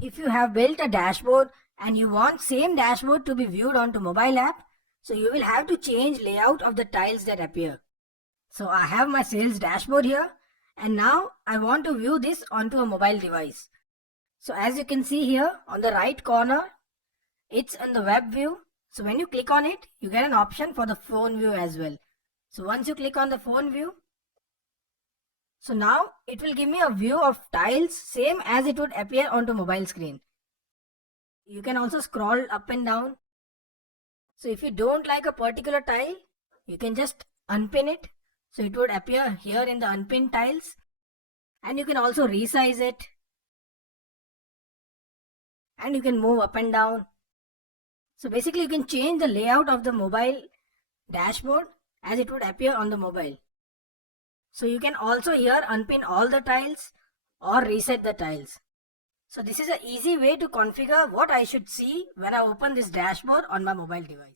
if you have built a dashboard and you want same dashboard to be viewed onto mobile app, so you will have to change layout of the tiles that appear. So I have my sales dashboard here, and now I want to view this onto a mobile device. So as you can see here on the right corner, it's in the web view. So when you click on it, you get an option for the phone view as well. So once you click on the phone view, so now it will give me a view of tiles same as it would appear onto mobile screen. You can also scroll up and down. So if you don't like a particular tile, you can just unpin it. So it would appear here in the unpinned tiles. And you can also resize it. And you can move up and down. So basically you can change the layout of the mobile dashboard as it would appear on the mobile. So you can also here unpin all the tiles or reset the tiles. So this is an easy way to configure what I should see when I open this dashboard on my mobile device.